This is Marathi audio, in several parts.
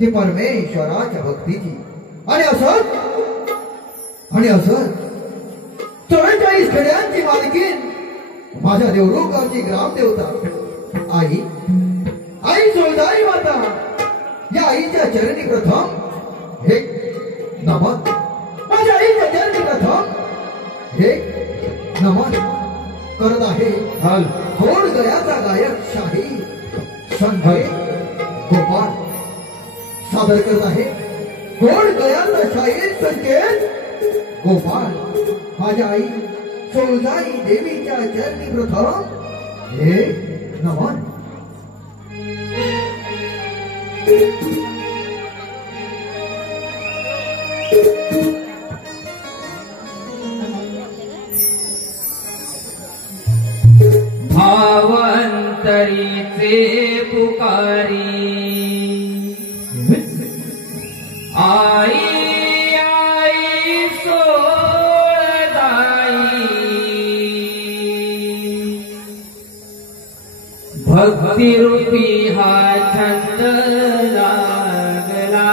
ती परमेश्वराच्या भक्तीची. आणि असं 44 खेड्यांची मालकीन माझ्या देवरुगावची ग्रामदेवता आई सोळदाई माता, या आईच्या चरणी प्रथम हे नमन. माझ्या आईच्या चरणी प्रथम हे नमन करत आहे. घोड गळ्याचा गायक शाही संगीत गोपाळ सादर करत आहे. घोड गळ्याचा शाहीर संकेत गोपाळ माझ्या आई सोळदाई देवीच्या चरणी प्रथम हे नमन. भावंतरीचे पुकारी आई आई सोळदाई, भक्ती रूपी हा छंद लागला.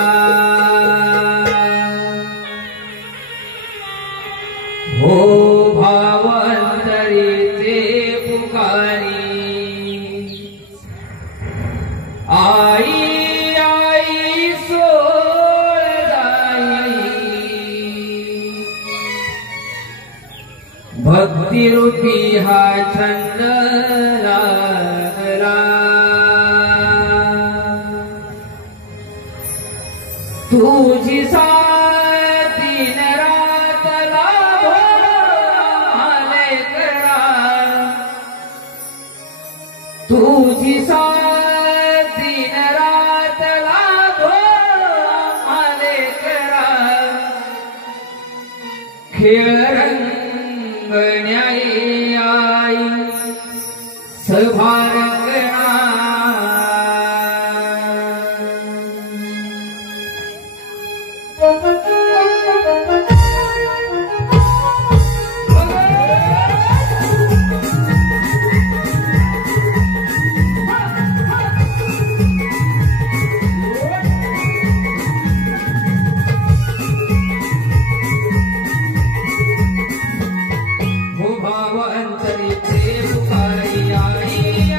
हो भावंतरीचे पुकारी आई आई सोळदाई, भक्ती रूपी हा छंद लागला. तुझी साथीन रात लाभो लेकरा, तुझी साथीन रात लाभो लेकरा, खेळ रंगण्याई आई सभा रंगणा. भावंतरीचे पुकारी आई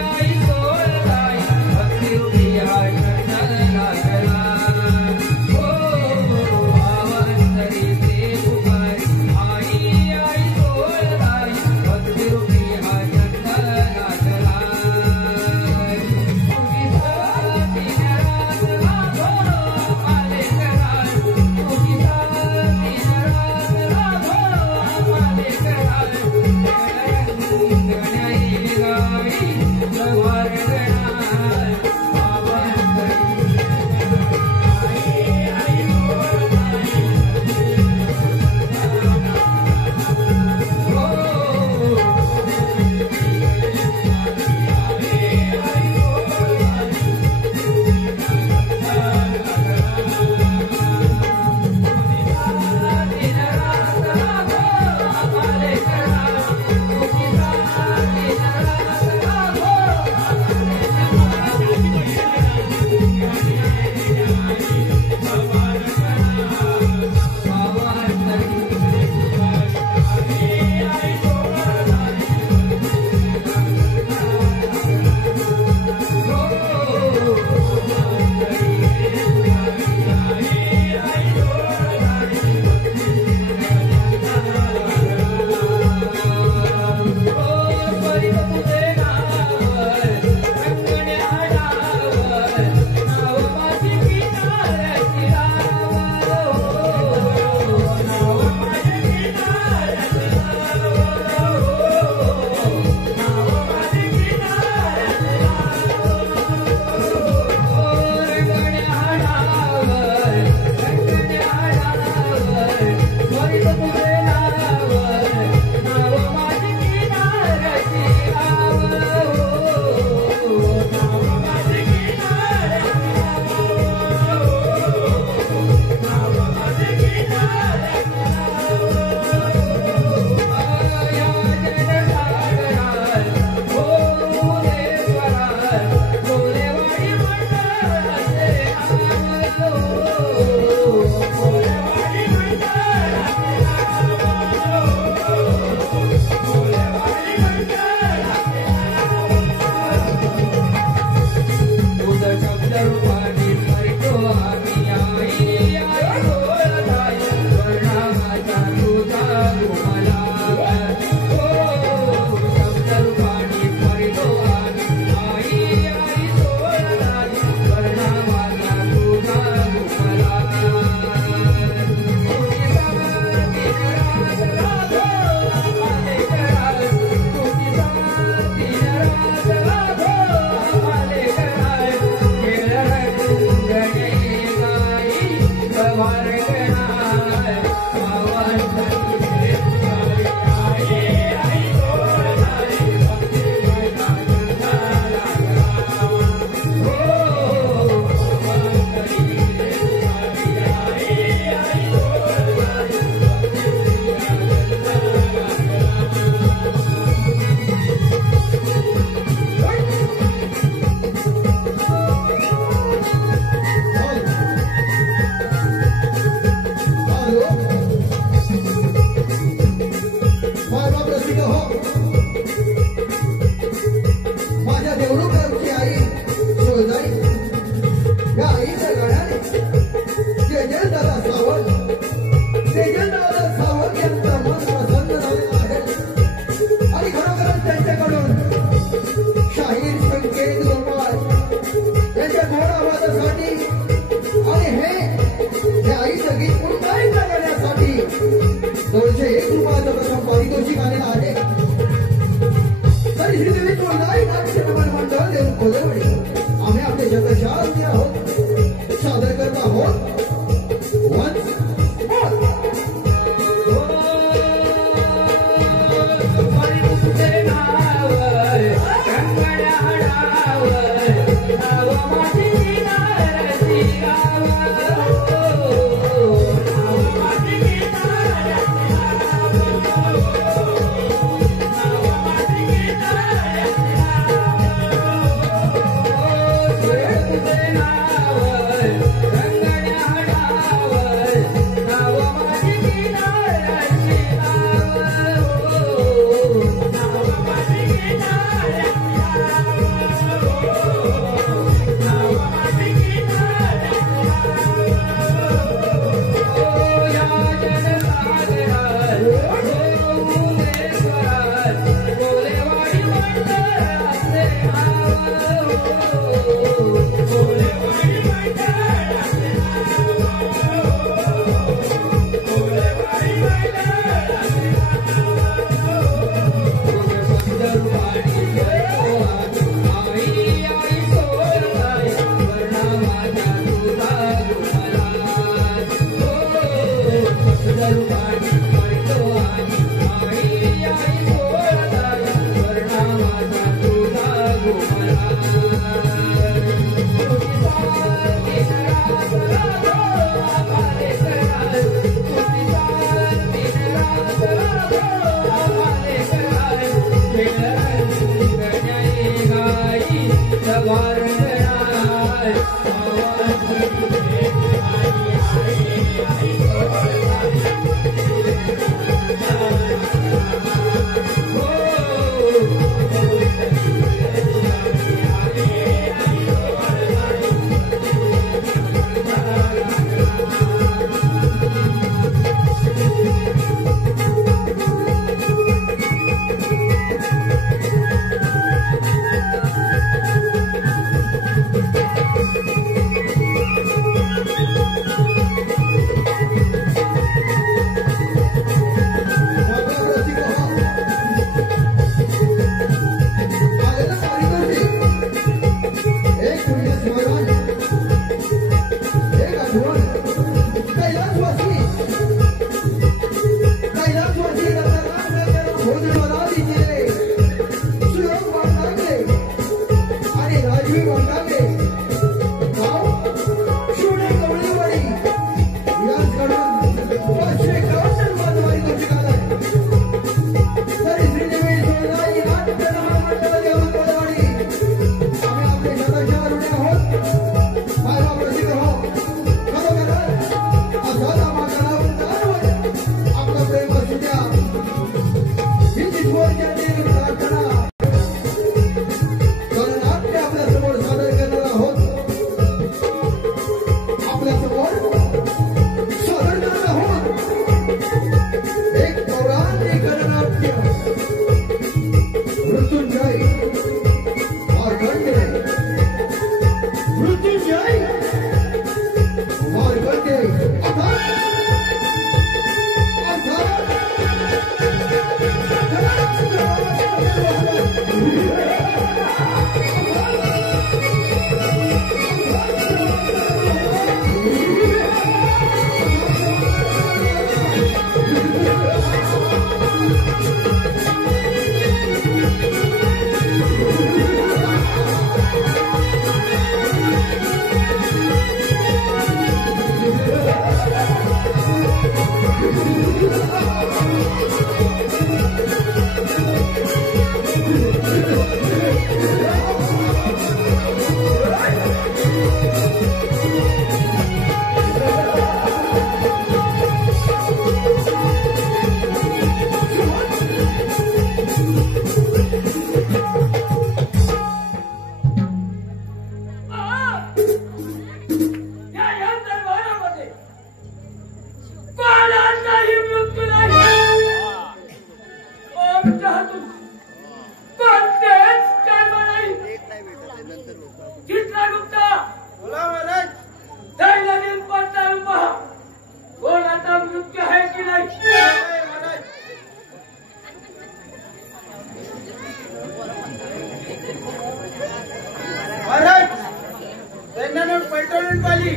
पेट्रोल पाली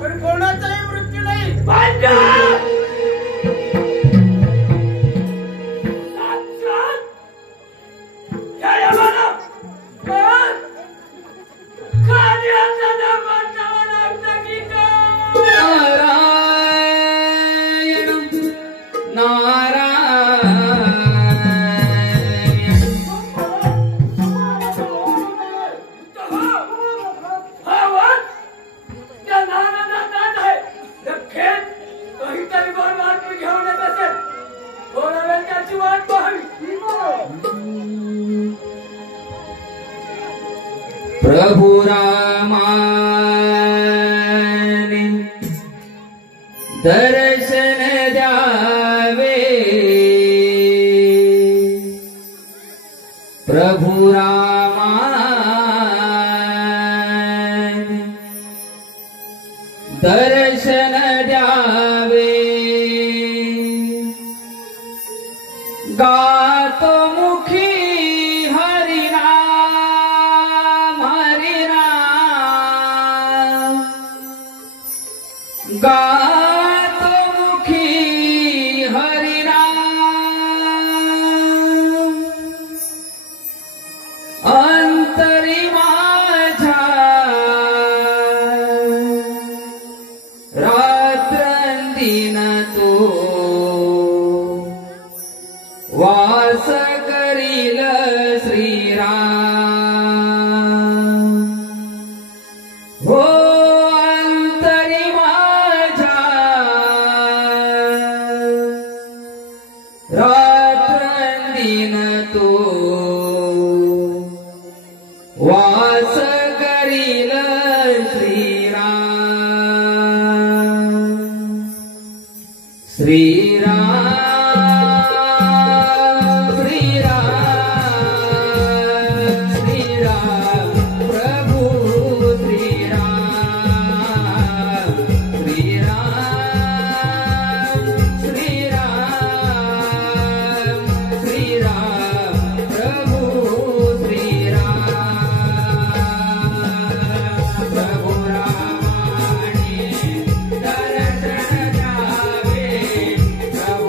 पण कोणाचाही मृत्यू नाही. प्रभु रामाने दर्शन द्यावे, प्रभु रामाने दर्शन द्यावे, गातो मुखी गातो मुखी हरिनाम, अंतरी माझ्या रात्रंदिन तो वास करील श्रीराम. हो रात्रंदिन तो वास करील श्रीराम. श्रीराम श्रीराम श्रीराम प्रभु श्रीराम श्रीराम श्रीराम श्रीराम प्रभु श्रीराम. प्रभु रामाने दर्शन द्यावे, प्रभु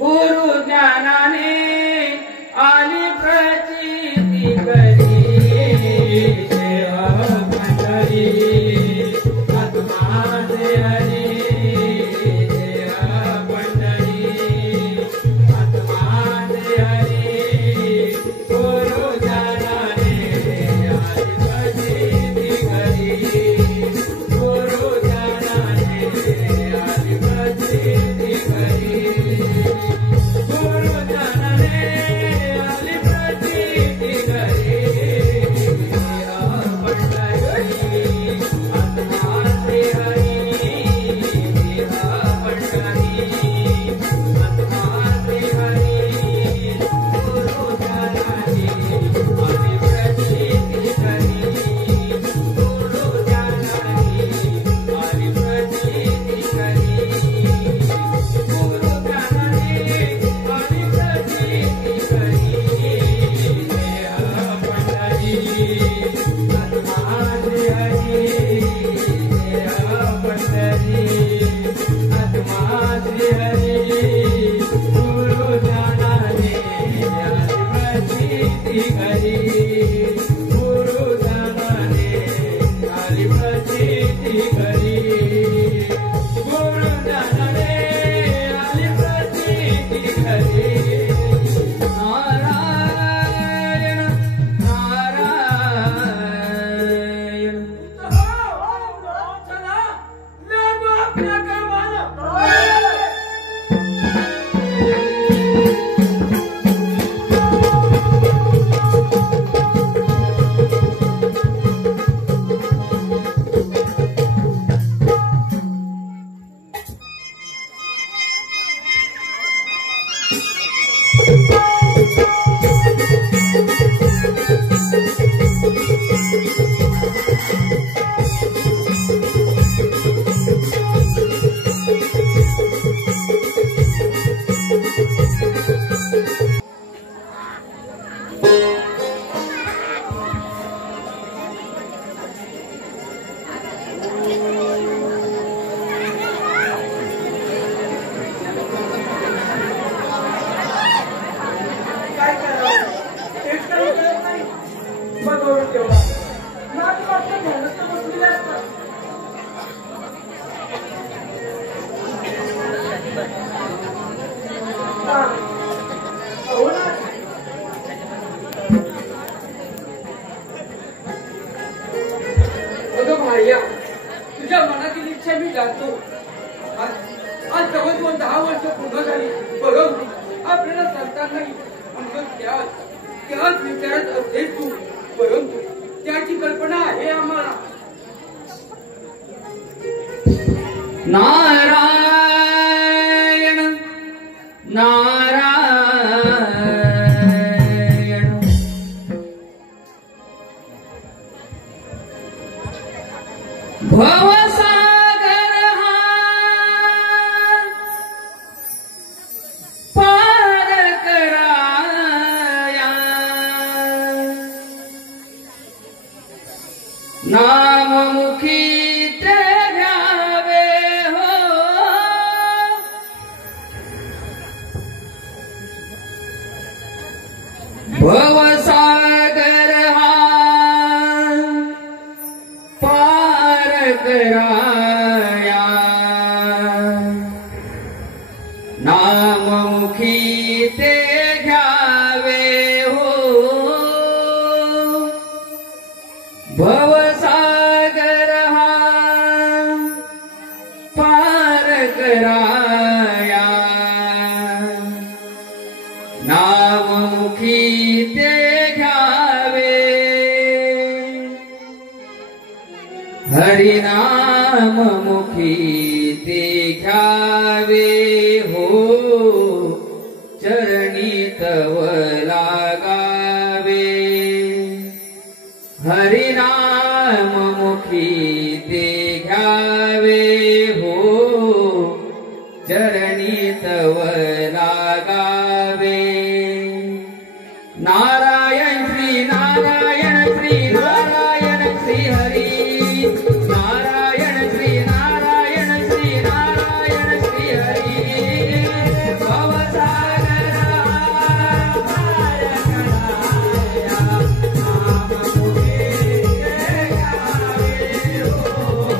गुरु ज्ञानाने आली प्रचिती खरी घरी गुरुजनाने आली प्रचिती घरी गुरुजनाने आली प्रचिती घरी नारायण नारायण चला लागू आपल्या कामाला काय करावं तेच काही कळत नाही बघून ठेवला माझी वाटतं ध्यानात तर बसलेले असतात हा. हो ना अगं भाया तुझ्या मनातील इच्छा मी जाणतो आज जवळजवळ 10 वर्ष पूर्ण झाली परंतु आपल्याला संतान नाही म्हणून त्याच विचारात असेल तू परंतु त्याची कल्पना आहे आम्हाला नारायण नारायण भवसागर हा पार कराया नाममुखी ते घ्यावे हो भवसागर हा पार कराया नाममुखी ते घ्यावे हो भवसागर हा पार कराया नाममुखी ते घ्यावे हरिनाम मुखी ते घ्यावे हो चरणी तव लागावे हरिनाम मुखी ते घ्यावे हो चरणी तव लागावे नारायण श्री नारायण श्री नारायण श्री हरी नारायण श्री नारायण श्री नारायण श्री हरी भवसागर पार कराया नाममुखी ते घ्यावे हो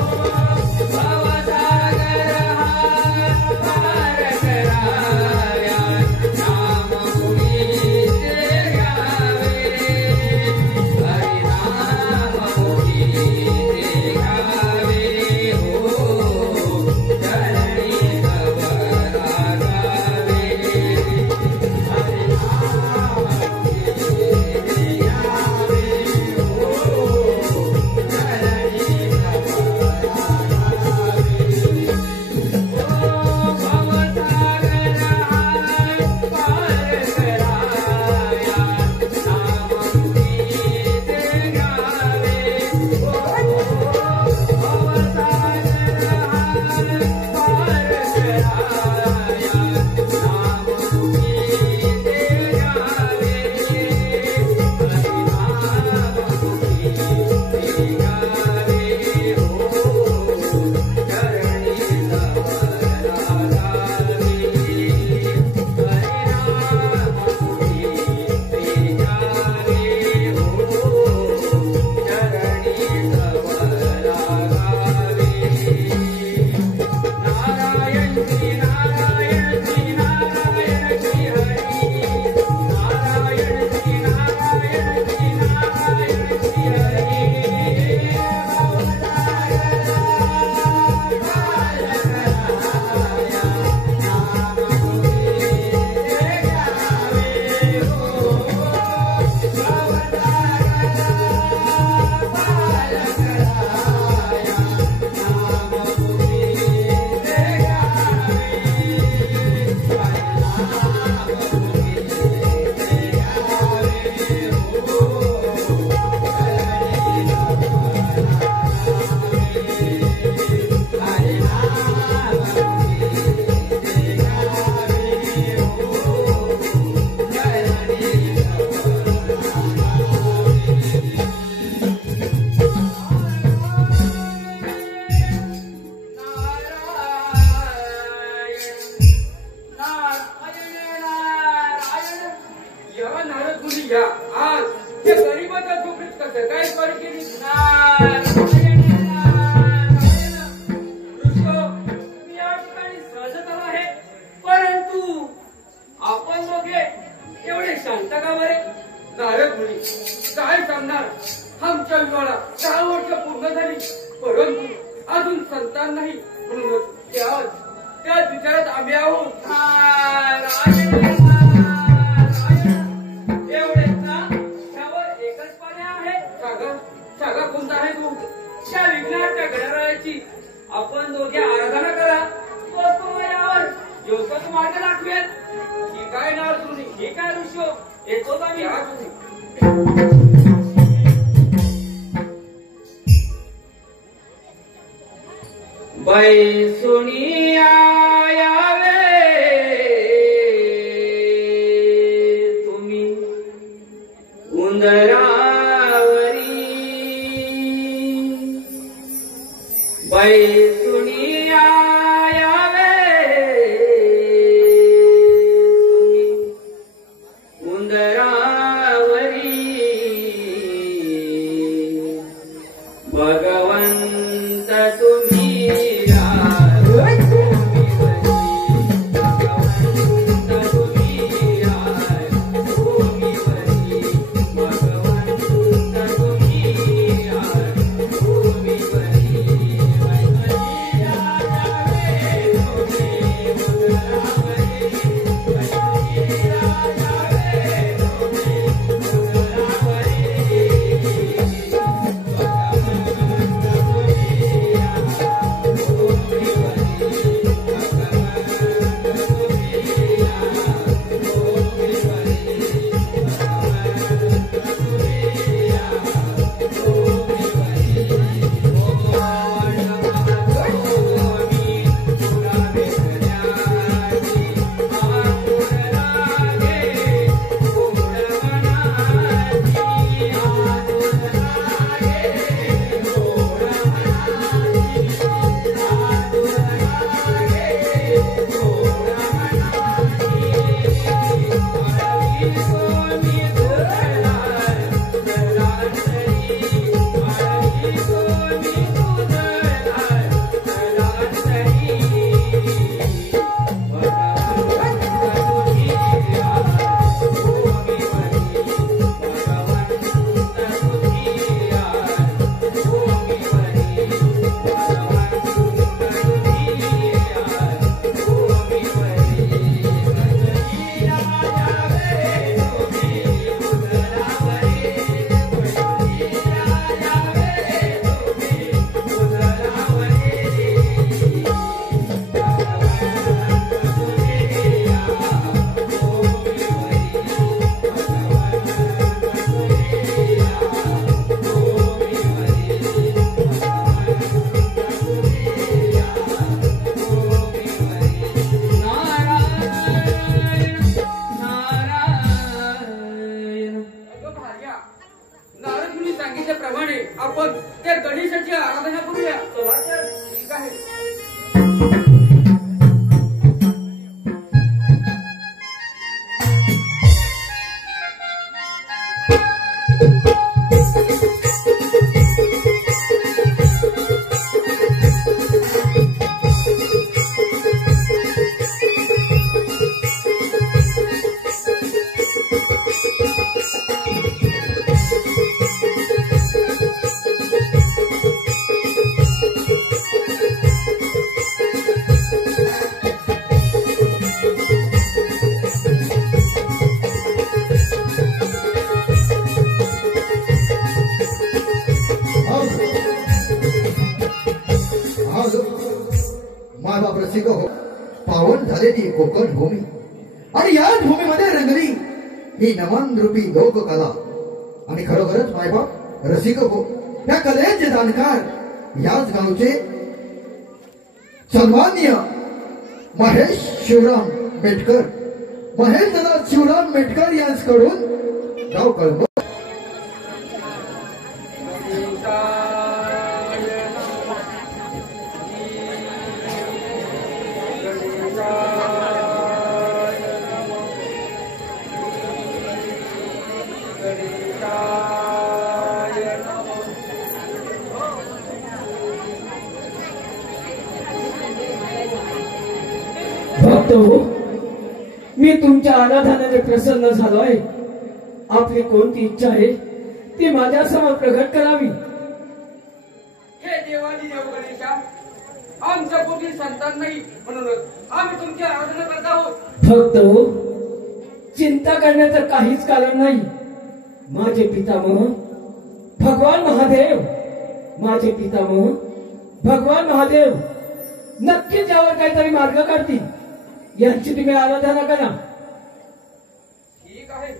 काय कॉल केली नारायण नारायण ऋषो मी या ठिकाणी सहजच आलो आहे परंतु आपण दोघे एवढे शांत का बरे नारद मुनी काय सांगणार आमच्या विवाहाला 6 वर्ष पूर्ण झाली परंतु अजून संतान नाही म्हणून त्याच विचारात आम्ही आहोत नारायण नारायण एवढेच ना त्यावर एकच पाणी आहे सागा कोणता आहे तू त्या विघ्नाच्या घड्याळाची आपण दोघे आराधना करा तोच तुम्हाला यावर योगच मार्ग दाखवेल ही काय नाव तुम्ही ही काय ऋषो येतोच आम्ही हा तुम्ही बैसुनिया यावे तुम्ही उंदरावरी बैसुनिया यावे तुम्ही उंदरावरी भगवंत तुम्ही आपण त्या गणेशाची आराधना करूया ठीक आहे मायबाप रसिक हो पावन झालेली कोकण भूमी आणि याच भूमीमध्ये रंगली ही नमन रूपी लोककला आणि खरोखरच मायबाप रसिक हो या कलेचे जाणकार याच गावचे सन्माननीय महेश शिवराम मेटकर महेश दादा शिवराम मेटकर यांच्याकडून गाव कळंब हो, मी तुमच्या आराधनाने प्रसन्न झालोय. आपली कोणती इच्छा आहे ती माझ्यासमोर प्रकट करावी. हे देवादी देव गणेशा, आमच्या पोटी संतान नाही म्हणूनच आम्ही तुमची आराधना करत आहोत. फक्त हो, चिंता करण्याचं काहीच कारण नाही. माझे पितामह भगवान महादेव, माझे पितामह भगवान महादेव नक्कीच यावर काहीतरी मार्ग काढतील. यांची तुम्ही आराधना करा. ठीक आहे.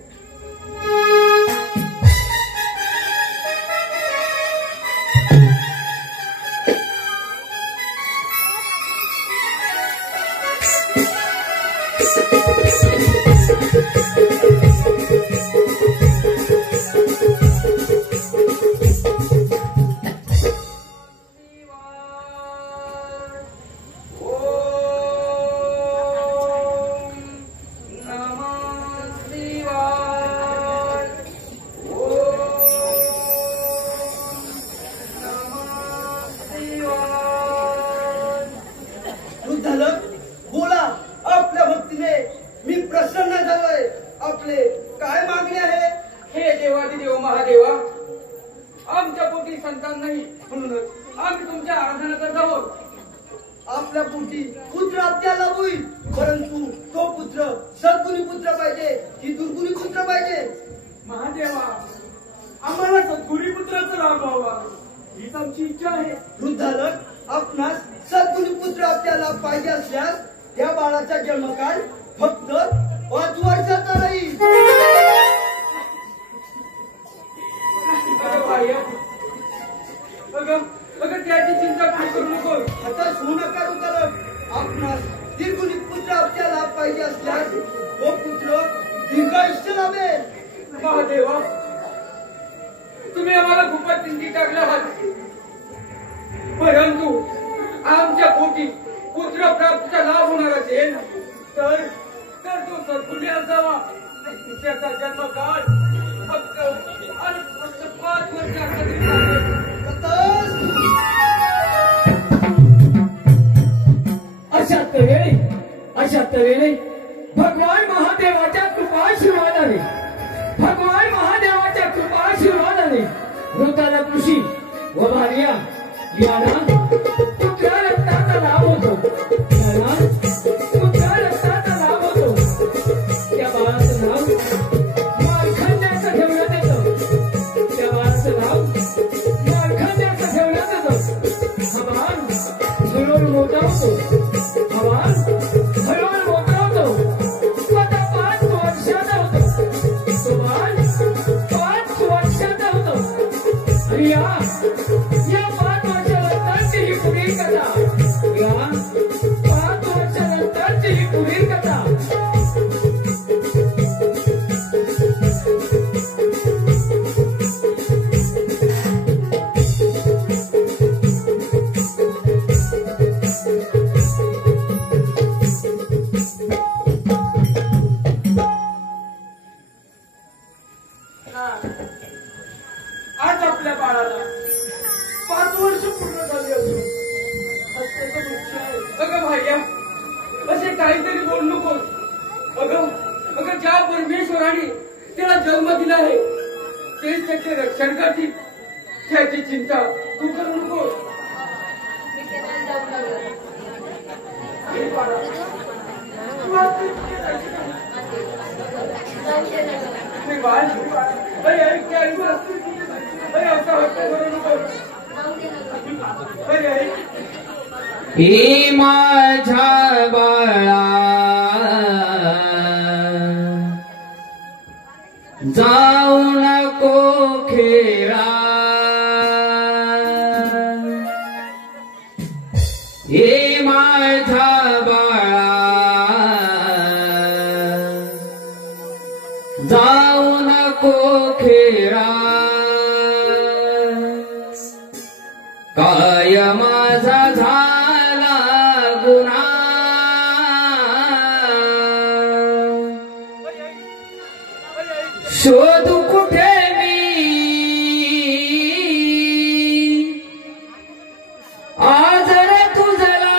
झालं बोला. आपल्या भक्तीने मी प्रसन्न झालोय. आपले काय मागणी आहे? हे देवादी देव महादेवा, आमच्या पोटी संतान नाही म्हणूनच आम्ही तुमची आराधना करत आहोत. आपल्या पोटी पुत्र आपल्याला होईल, परंतु तो पुत्र सद्गुणी पुत्र पाहिजे की दुर्गुणी पुत्र पाहिजे? महादेवा, आम्हाला सद्गुणी पुत्राचा लाभ व्हावा हीच आमची इच्छा आहे. वृद्धालक, आपणास सद्गुणी पुत्र आपल्याला पाहिजे असल्यास त्या बाळाचा जन्मकाळ फक्त 5 वर्षाचा राहील. अगं त्याची चिंता काही करू नको. हताश होऊ नका वृद्धालक. आपणास दीर्घुणी पुत्र आपल्याला पाहिजे असल्यास तो पुत्र दीर्घायुष्य लाभेल. महादेवा, तुम्ही आम्हाला खूपच चिंती टाकला आहात, परंतु आमच्या पोटी पुत्र प्राप्तीचा लाभ होणार असेल तर तो सद्गुणी असावा. त्याचा जन्मकाळ फक्त 5 वर्षाचा दिवस. अशा तऱ्हेने भगवान महादेवाच्या कृपाशीर्वादाने वृद्धाला कृषी व भार्या यांना पुत्ररत्नाचा लाभ होतो. त्या बाळाचं नाव मार्खंड्याचं ठेवण्यात येतं. हा बाळ हळूहळू मोठा होतो. स्वतः 5 वर्षाचा होतो. तो बाळ 5 वर्षाचा होतो. आणि या 5 वर्षानंतरची ही पुढील कथा. या 5 वर्षानंतरची ही पुढील कथा. आज आपल्या बाळाला 5 वर्ष पूर्ण झाली असून हत्याचं वृक्ष आहे. अगं भाग्या, असे काहीतरी बोलू नकोस. अगं ज्या परमेश्वराने त्याला जन्म दिला आहे तेच त्याचे रक्षण करतील. त्याची चिंता तू करू नकोस. हे बाळा, तू आज इतके जायचं का? हे बाळ, अरे ऐक काय अरे असा हट्ट करू नकोस. अरे ऐक. हे माझ्या बाळा, जाऊ नको खेळा. हे माझ्या बाळा, जाऊ नको खेळा. काय माझा झाला गुन्हा, शोधू कुठे मी आज रे तुझला.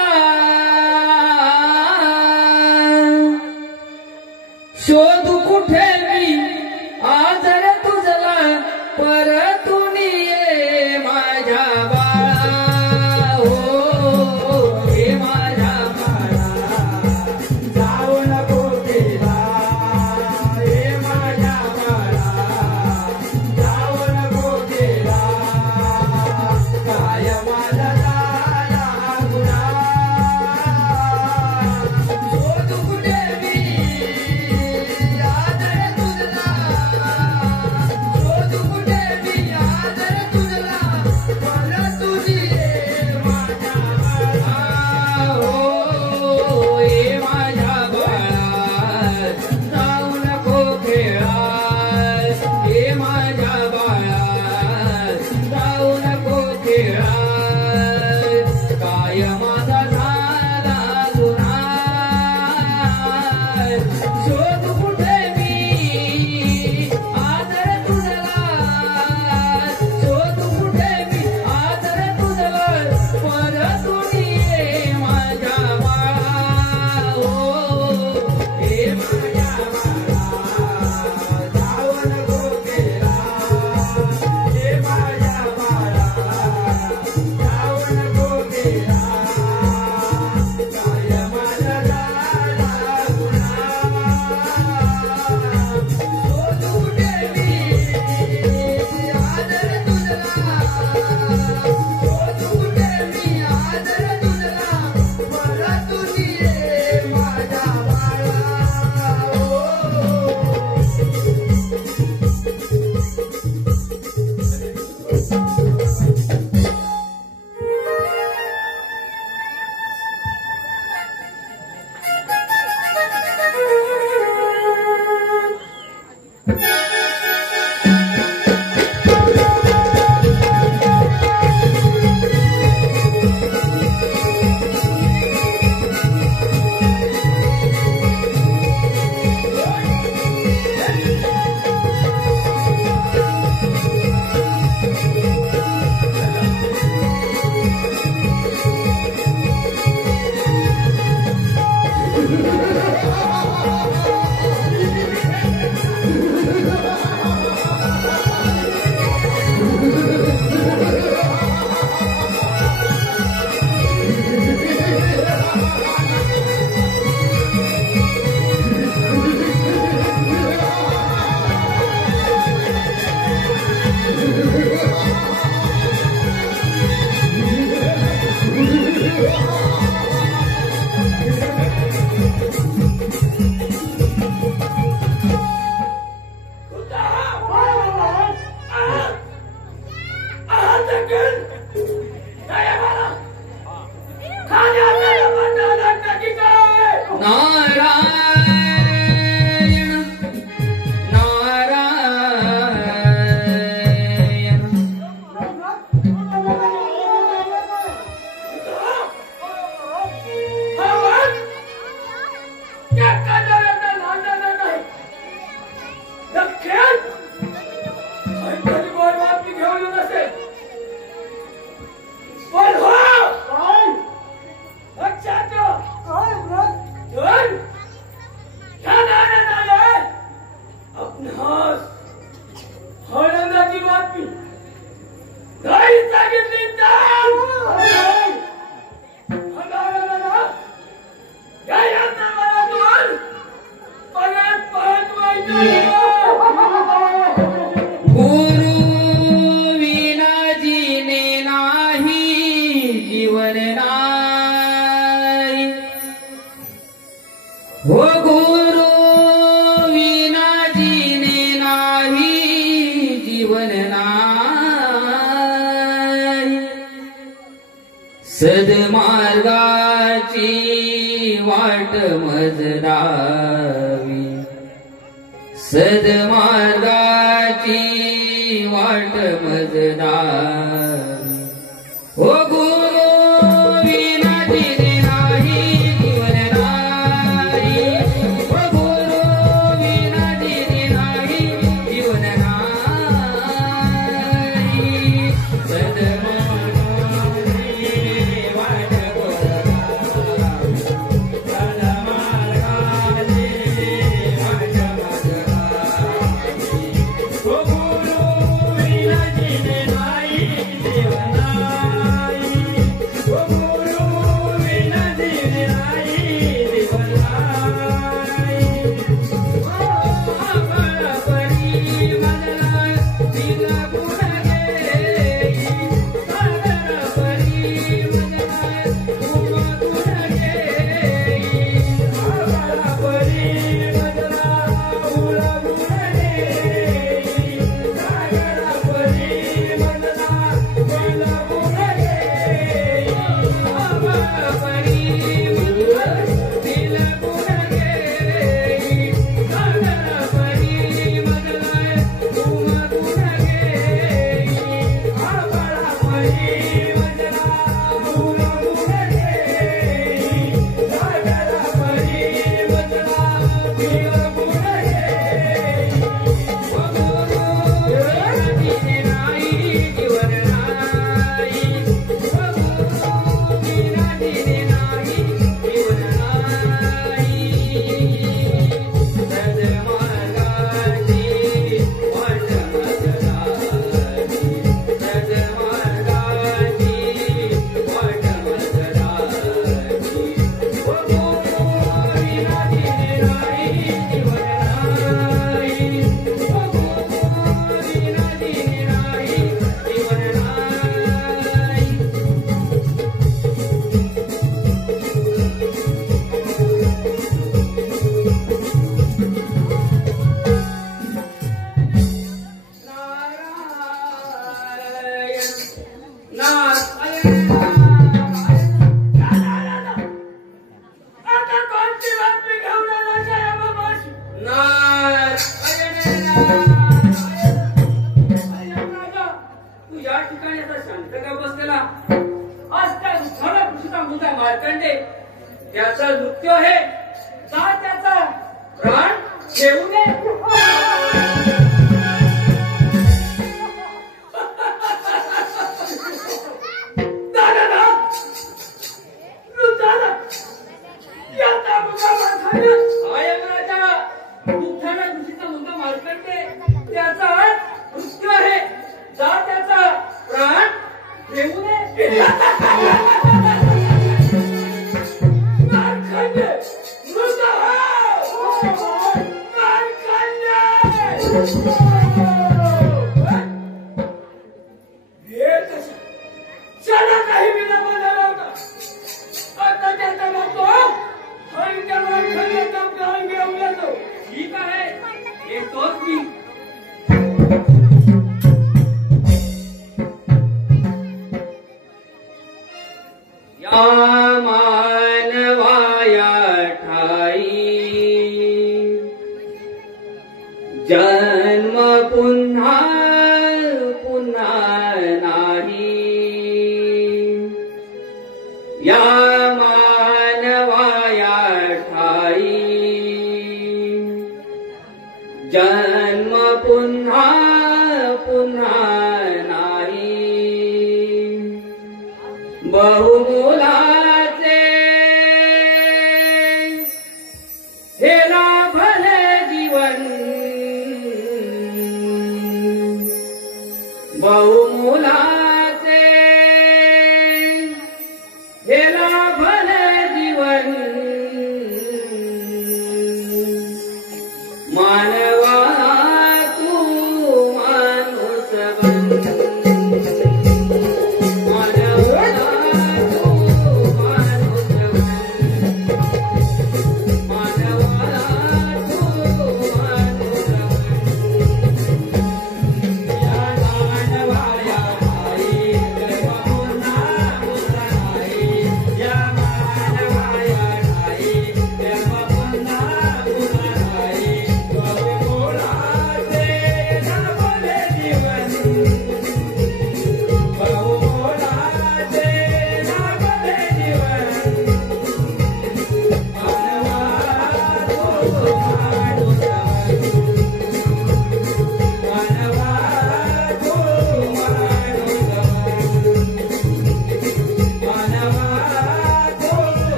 गुरु विना जीने नाही जीवन नाही हो गुरु विना जीने नाही जीवन नाही सद्मार्गाची वाट मज लावी सद्मार्गाची वाट मज लावी हो गुरु विना जीने नाही जीवन नाही हो गुरु विना जीने नाही जीवन नाही सद्मार्गाची वाट मज लावी सद्मार्गाची वाट मज लावी हो गुरु विना जीने नाही जीवन नाही हो गुरु विना जीने नाही जीवन नाही परी मजला तिला पुढे परी मजला पुढे परी मजला तू या ठिकाणी आता शांत का बसलेला आज त्या उठाला कृषीचा मुलगा मार्कंडे त्याचा मृत्यू आहे का त्याचा प्राण घेऊ नये त्याचा मृत्यू आहे जा त्याचा प्राण घेऊ नये काही विलंब झाला होता आता त्याचा म्हणतो घेऊन येतो ठीक आहे येतोच मी या मानवाया ठाई जन्म पुन्हा पुन्हा नाही या मानवाया ठाई जन्म पुन्हा पुन्हा नाही बहुमोलाचे हे लाभले जीवन बहुमोलाचे हे लाभले जीवन मानवा तू मान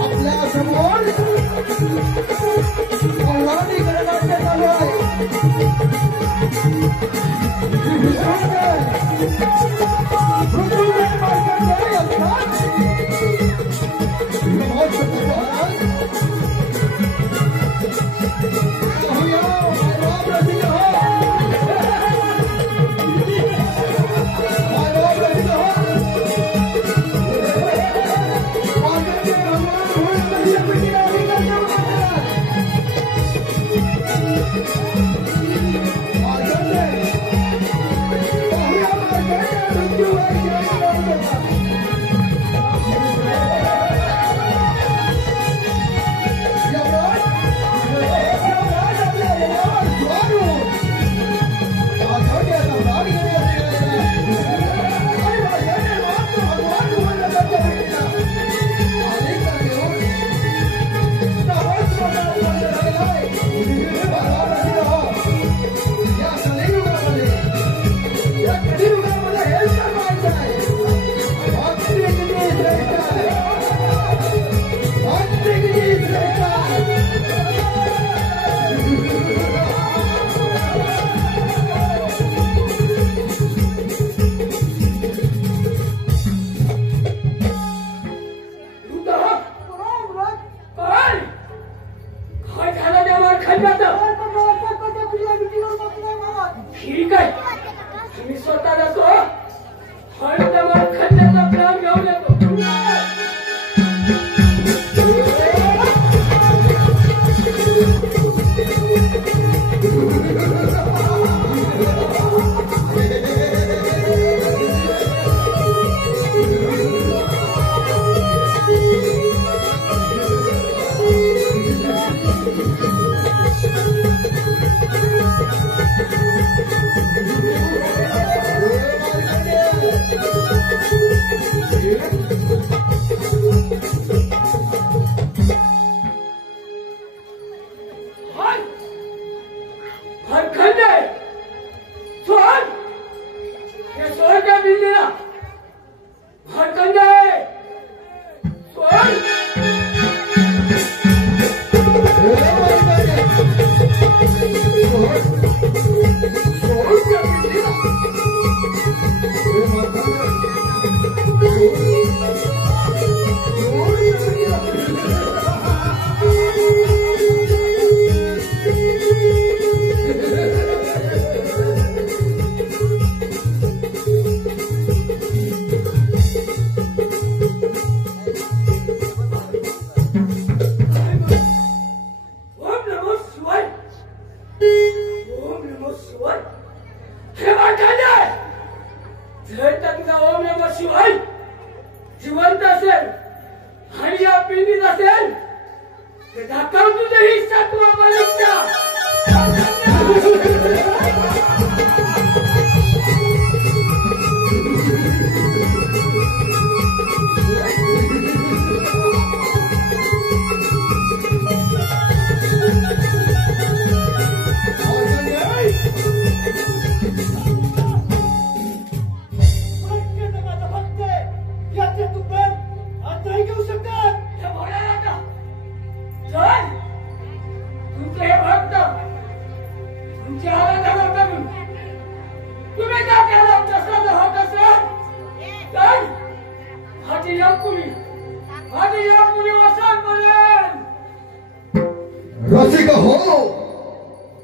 आपल्या समोर काय जातं ठीक आहे मी स्वतः जातो हळदमाळ खंड्याचा प्लॅन घेऊन येतो जिवंत असेल आणि या पिंडीत असेल तर दाखव तुझं ही सत्व मालिकच्या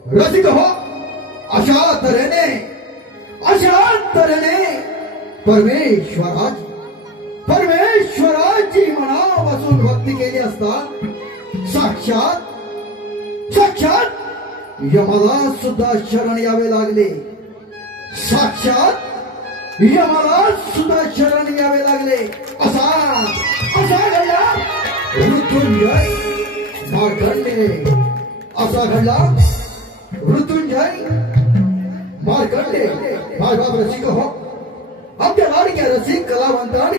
रसिक हो अशा तऱ्हेने परमेश्वराची मनापासून भक्ती केली असता साक्षात यमाला सुद्धा शरण यावे लागले असा घडला मृत्युंजय मार्कंडे असा घडला मृत्युंजय मार्कंडे. माय बाप रसिक हो आमच्या लाडक्या रसिक कलावंत